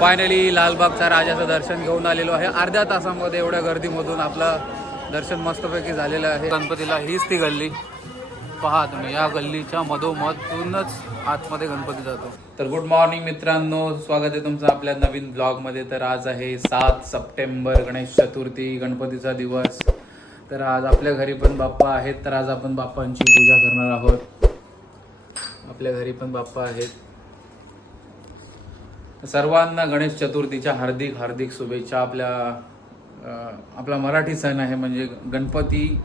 Finally लालबागच्या राजाचं दर्शन घेऊन आलेलो आहे. अर्ध्या तासामध्ये एवढ्या गर्दीमधून आपलं दर्शन मस्तपैकी झालेलं आहे. गणपतीला हीच ती गल्ली. पहा तुम्ही या गल्लीच्या मधोमधूनच आतमध्ये गणपती जातो. तर गुड मॉर्निंग मित्रांनो स्वागत आहे तुमचं आपल्या नवीन ब्लॉगमध्ये तर आज आहे सात सप्टेंबर गणेश चतुर्थी गणपतीचा दिवस. तर आज आपल्या घरी पण बाप्पा आहेत. तर आज आपण बाप्पांची पूजा करणार आहोत. आपल्या घरी पण बाप्पा आहेत. सर्वांना गणेश चतुर्थीच्या हार्दिक हार्दिक शुभेच्छा. आपल्या आपला मराठी सण आहे म्हणजे गणपती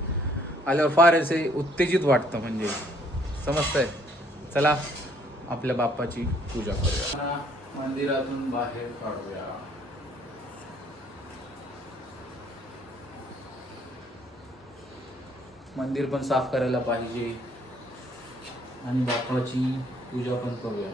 आल्यावर फार असे उत्तेजित वाटतं म्हणजे. समजतंय? चला आपल्या बाप्पाची पूजा करूया. मंदिरातून बाहेर काढूया. मंदिर पण साफ करायला पाहिजे. आणि बाप्पाची पूजा पण करूया.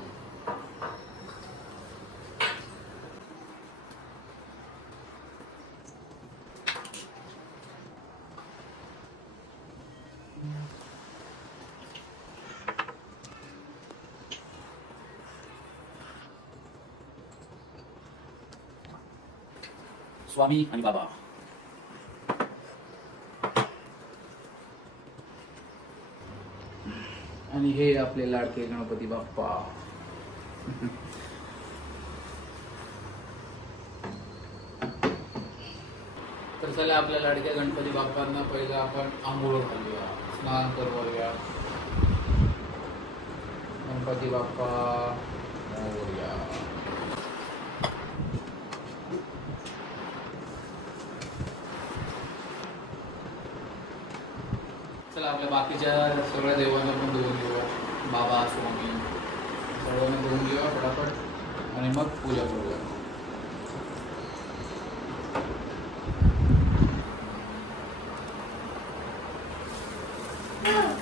स्वामी आणि बाबा. आणि हे आपले लाडके गणपती बाप्पा. तर चला आपल्या लाडक्या गणपती बाप्पांना पहिलं आपण आंघोळ घालूया स्नान करवूया. गणपती बाप्पा मोरया चला आपल्या बाकीच्या सगळ्या देवांना पण धुवून घेऊया बाबा स्वामी सर्वांना धुवून घेऊया फटाफट. आणि मग पूजा करूया.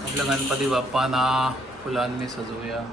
आपल्या गणपती बाप्पांना फुलांनी सजवूया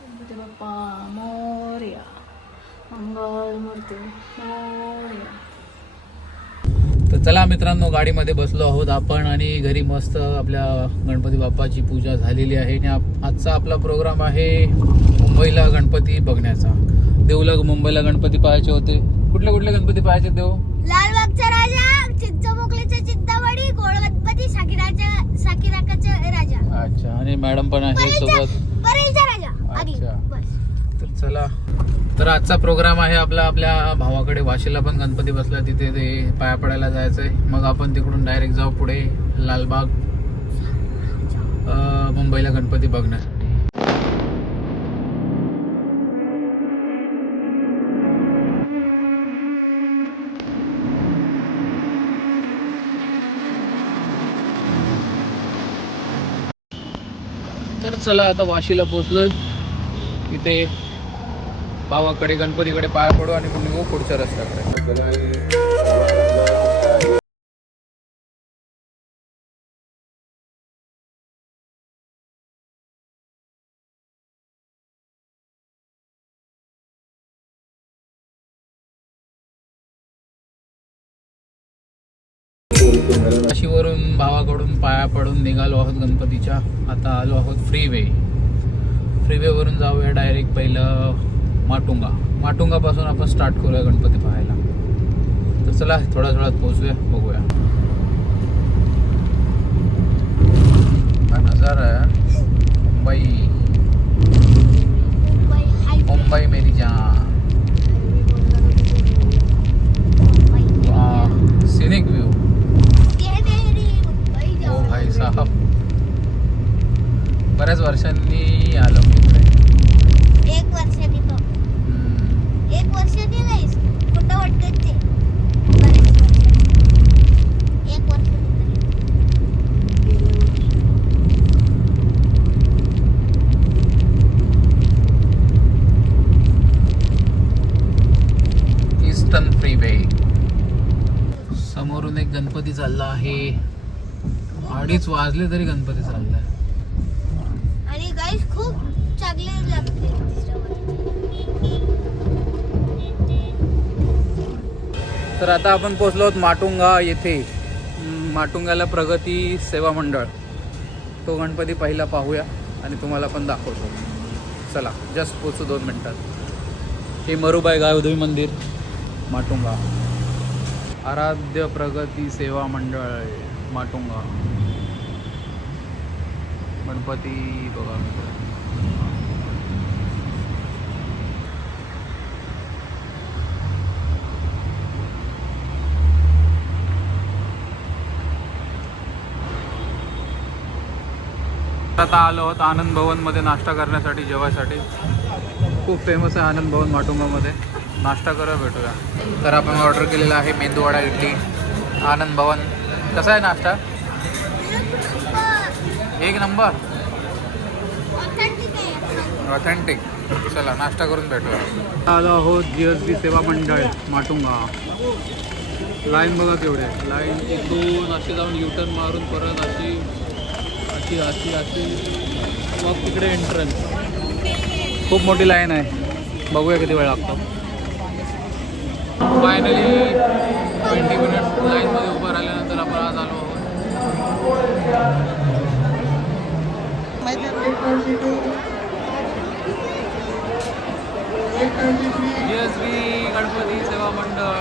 गणपती बाप्पा मोर्या मंगल मूर्ती मोर्या. तर चला मित्रांनो गाडीमध्ये बसलो आहोत आपण आणि घरी मस्त आपल्या गणपती बाप्पाची पूजा झालेली आहे आणि आजचा आपला प्रोग्राम आहे मुंबईला गणपती बघण्याचा. देऊला मुंबईला गणपती पाहायचे होते. कुठले कुठले गणपती पाहायचे देव? लालबागचा राजा चिंचपोकलीचा चित्तावाडी गोळ गणपती साकिराचा साकिराकाचा राजा. अच्छा आणि मॅडम पण आहे सोबत. आधी अच्छा. बस. तर चला. तर आजचा प्रोग्राम आहे आपला आपल्या भावाकडे वाशीला पण गणपती बसला तिथे ते पाया पडायला जायचंय. मग आपण तिकडून डायरेक्ट जाऊ पुढे लालबाग अं, मुंबईला गणपती बघण्यासाठी चला आता वाशीला पोहोचलोय. इथे भावाकडे गणपतीकडे पाया पडू आणि मग निघू पुढच्या रस्त्याकडे. निघालो आहोत गणपतीच्या. आता आलो आहोत फ्रीवे फ्रीवेवरून जाऊया डायरेक्ट पहिलं माटुंगा. माटुंगापासून आपण स्टार्ट करूया गणपती पाहायला. तर चला थोड्या थोड्यात पोहोचूया बघूया. हा नजारा आहे मुंबई. मुंबई मेरी जान. सिनिक व्यू ये मेरी मुंबई ओ जान. भाई साहब बऱ्याच वर्षांनी आलो मी इकडे एक वर्षांनी तो हम्म. एक वर्षांनी नाहीस कुठं वाटतं ते बरेच वर्षांनी. एक वर्षांनी तरी. ईस्टर्न फ्रीवे समोरून एक गणपती चालला आहे अडीच वाजले तरी गणपती चाललाय. आणि गाईस खूप चांगले लागते तर आता आपण पोहोचलो आहोत माटुंगा येथे. माटुंगाला प्रगती सेवा मंडळ. तो गणपती पहिला पाहूया आणि तुम्हाला पण दाखवतो. चला जस्ट पोचू दोन मिनटात. हे मरुबाई गायदेवी मंदिर माटुंगा. आराध्य प्रगती सेवा मंडळ माटुंगा. गणपती बघा मित्र. आता आलो आहोत आनंद भवनमध्ये नाश्ता करण्यासाठी जेवायसाठी. खूप फेमस आहे आनंद भवन माटुंबामध्ये नाश्ता करा भेटूया. तर आपण ऑर्डर केलेला आहे मेंदूवडा इडली. आनंद भवन. कसा आहे नाश्ता? एक नंबर. ऑथेंटिक आहे ऑथेंटिक चला नाश्ता करून भेटूया. आलो आहोत जी एस बी सेवा मंडळ माटुंगा. लाईन बघा केवढे. लाईन इथून अशी जाऊन युटर्न मारून परत अशी अशी अशी अशी. मग तिकडे एंट्रन्स खूप मोठी लाईन आहे. बघूया किती वेळ लागतो. फायनली ट्वेंटी मिनिट्स लाईनमध्ये उभं राहिल्यानंतर आपण आज आलो आहोत. एस बी गणपती सेवा मंडळ.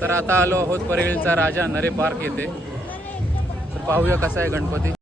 तर आता आलो आहोत परेलचा राजा नरे पार्क येथे. तर पाहूया कसा आहे गणपती.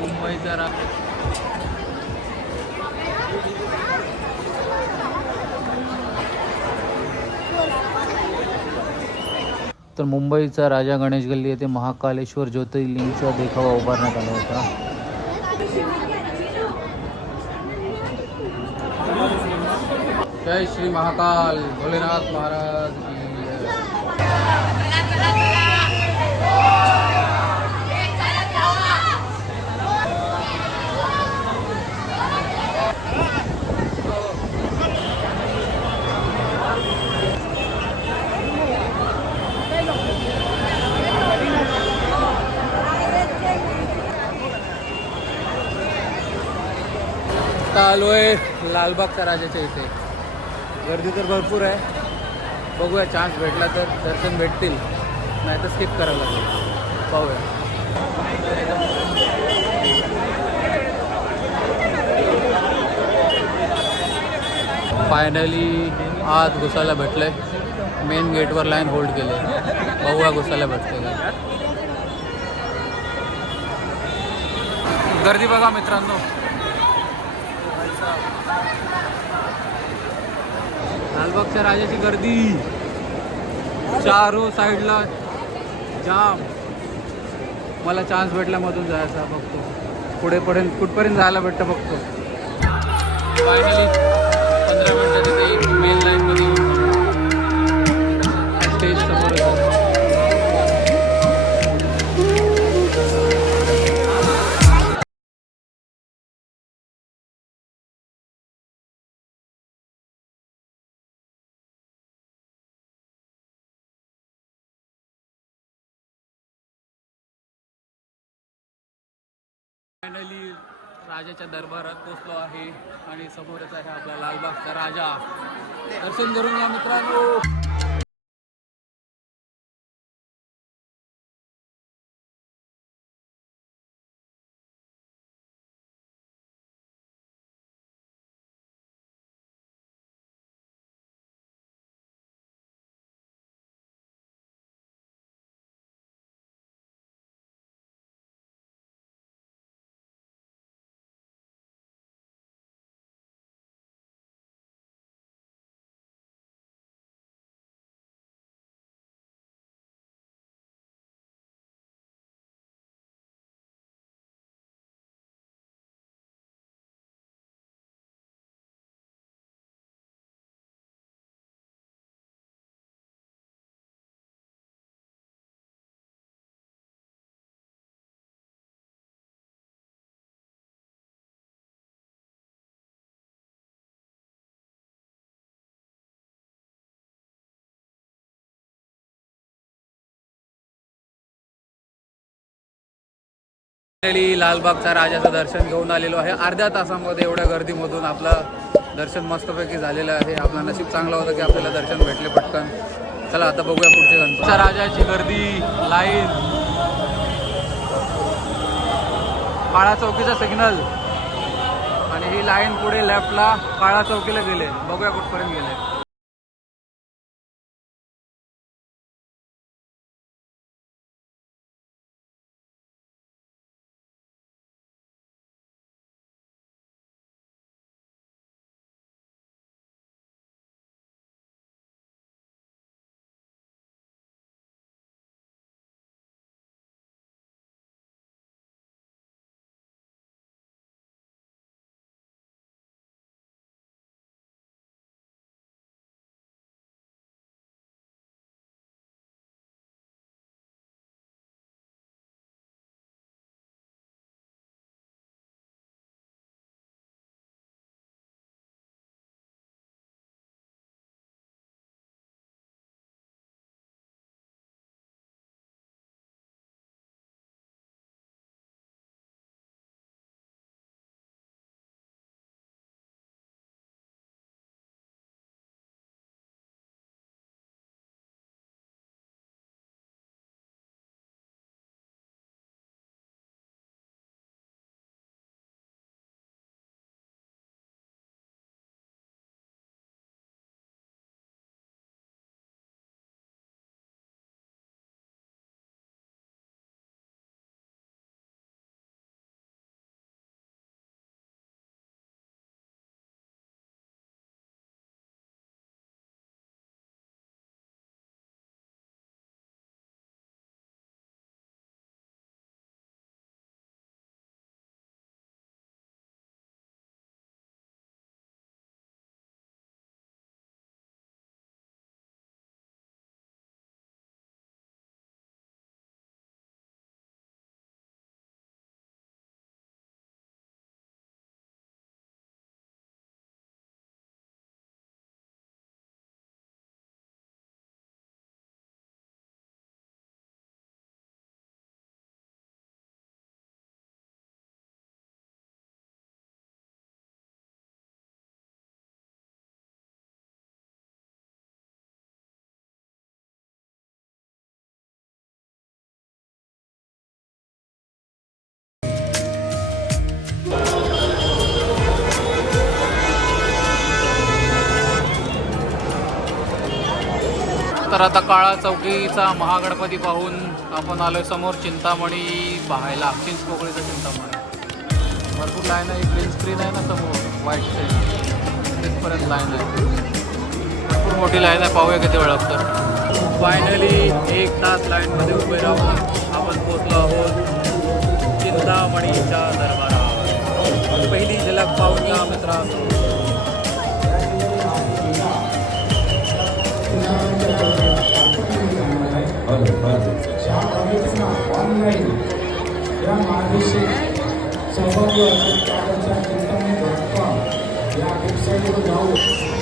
मुंबई जरा. तर मुंबईचा राजा गणेश गल्ली येथे महाकालेश्वर ज्योतिर्लिंगचा देखावा उभारण्यात आला होता. जय श्री महाकाल भोलेनाथ महाराज. आलो आहे लालबागच्या राजाच्या इथे. गर्दी तर भरपूर आहे. बघूया चान्स भेटला तर दर्शन भेटतील. नाही तर स्किप करावं लागेल. पाहूया. फायनली आत घुसायला भेटलंय. मेन गेटवर लाईन होल्ड केले बघूया घुसायला भेटते का. गर्दी बघा मित्रांनो. लालबागच्या राजाची गर्दी. चारो साईडला जाम. मला चान्स भेटल्यामधून जायचा बघतो. पुढे पर्यंत कुठपर्यंत जायला भेटतं बघतो. फायनली पंधरा मिनिटं मेन लाईन राजाच्या दरबारात पोचलो आहे आणि समोरच आहे आपला लालबागचा राजा. दर्शन करून या मित्रांनो. फायनली लालबागच्या राजाचं दर्शन घेऊन आलेलो आहे. अर्ध्या तासामध्ये एवढ्या गर्दीमधून आपलं दर्शन मस्तपैकी झालेलं आहे. आपलं नशीब चांगलं होतं की आपल्याला दर्शन भेटले पटकन. चला आता बघूया पुढचे गणपती. राजाची गर्दी लाईन काळा चौकीचा सिग्नल आणि ही लाईन पुढे लेफ्टला काळा चौकीला गेले. बघूया कुठपर्यंत गेले. तर आता काळा चौकीचा महागणपती पाहून आपण आलोय समोर चिंतामणी पाहायला. चिंचपोकळीचा चिंतामणी. भरपूर लाईन आहे ग्रीन स्क्रीन आहे ना समोर व्हाईट स्क्रीन तिथपर्यंत लाईन आहे. भरपूर मोठी लाईन आहे पाहूया किती वेळा तर फायनली एक तास लाईनमध्ये उभे राहून आपण पोचलो आहोत चिंतामणीच्या दरबारावर पहिली झलक पाहून घ्या मित्रांनो. अभिषेक सौभाग्य या वेबसाईटवर जाऊन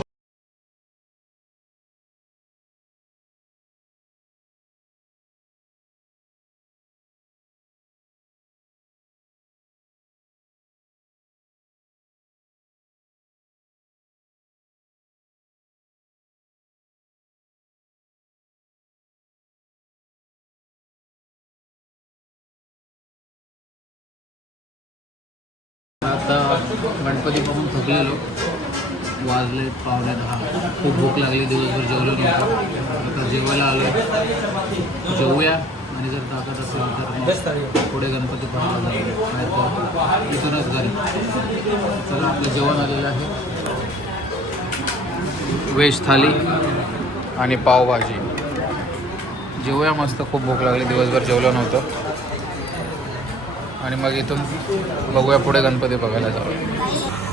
गणपती पाहून थकलेलो. वाजले पावणे दहा. खूप भूक लागली दिवसभर जेवलो नव्हतो. आता जेवायला आलो जेवूया आणि जर ताकद असेल तर पुढे गणपती पाहायला इथूनच घरी. चला आपलं जेवण आलेलं आहे. व्हेज थाली आणि पावभाजी. जेवूया मस्त. खूप भूक लागली. दिवसभर जेवलो नव्हतं. आणि मग इथून बघूया पुढे गणपती बघायला जाऊ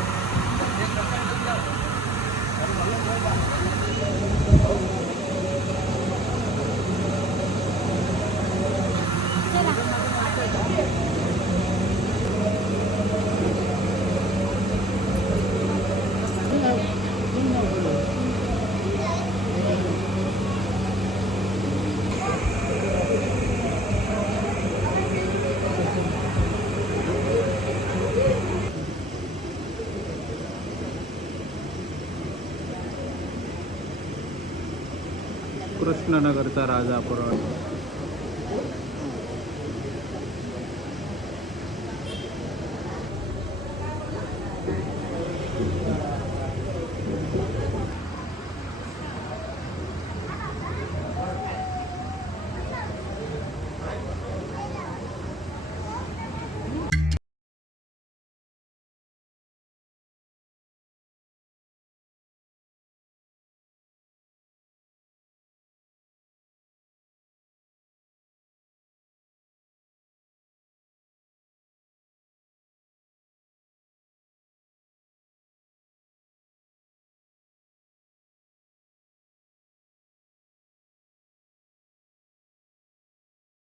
कृष्णनगरचा राजा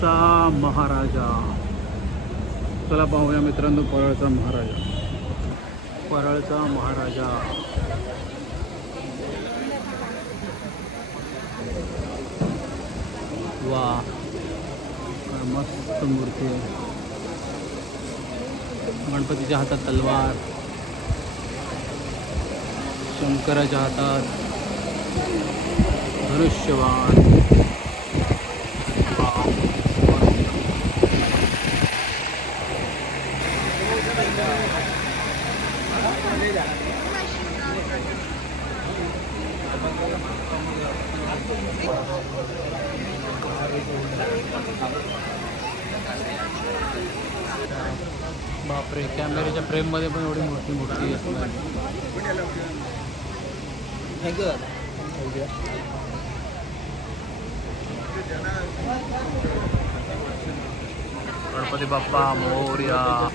महाराजा. चला पाहूया मित्रांनो परळचा महाराजा. परळचा महाराजा. वा. मस्त मूर्ती आहे. गणपतीच्या हातात तलवार. शंकराच्या हातात. धनुष्यवान फ्रेममध्ये पण एवढी मोठी मूर्ती असणार गणपती बाप्पा मोर्या.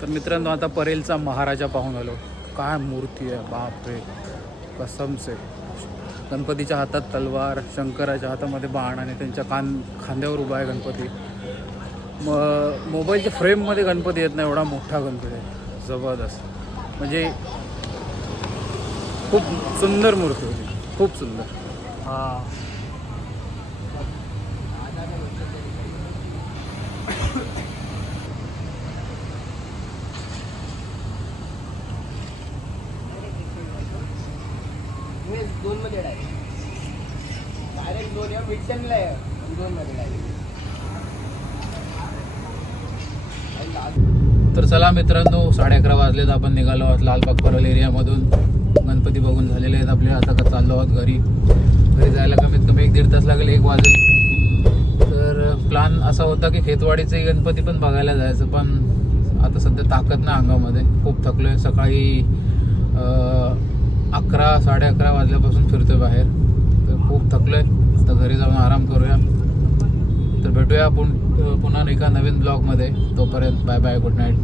तर मित्रांनो आता परेलचा महाराजा पाहून आलो. काय मूर्ती आहे बापरे कसमसे गणपतीच्या हातात तलवार शंकराच्या हातामध्ये बाण आणि त्यांच्या कान खांद्यावर उभा आहे गणपती. म मोबाईलच्या फ्रेममध्ये गणपती येत नाही एवढा मोठा गणपती आहे. जबरदस्त. म्हणजे खूप सुंदर मूर्ती होती. खूप सुंदर. हां. दोन मध्ये डायरेक्ट डायरेक्ट दोन या मिक्सनला आहे दोन मध्ये डायरेक्ट तर चला मित्रांनो साडे अकरा वाजलेत. आपण निघालो आहोत लालबाग परळ एरियामधून गणपती बघून झालेले आहेत आपले. आता का चाललो आहोत घरी. घरी जायला कमीत कमी एक दीड तास लागेल एक वाजेल. तर प्लॅन असा होता की खेतवाडीचे गणपती पण बघायला जायचं पण आता सध्या ताकद ना अंगामध्ये. खूप थकलो आहे सकाळी अकरा साडे अकरा वाजल्यापासून फिरतोय बाहेर. तर खूप थकलो आहे आता घरी जाऊन आराम करूया. तर भेटूया आपण पुन्हा एका नवीन ब्लॉगमध्ये. तोपर्यंत बाय बाय गुड नाईट.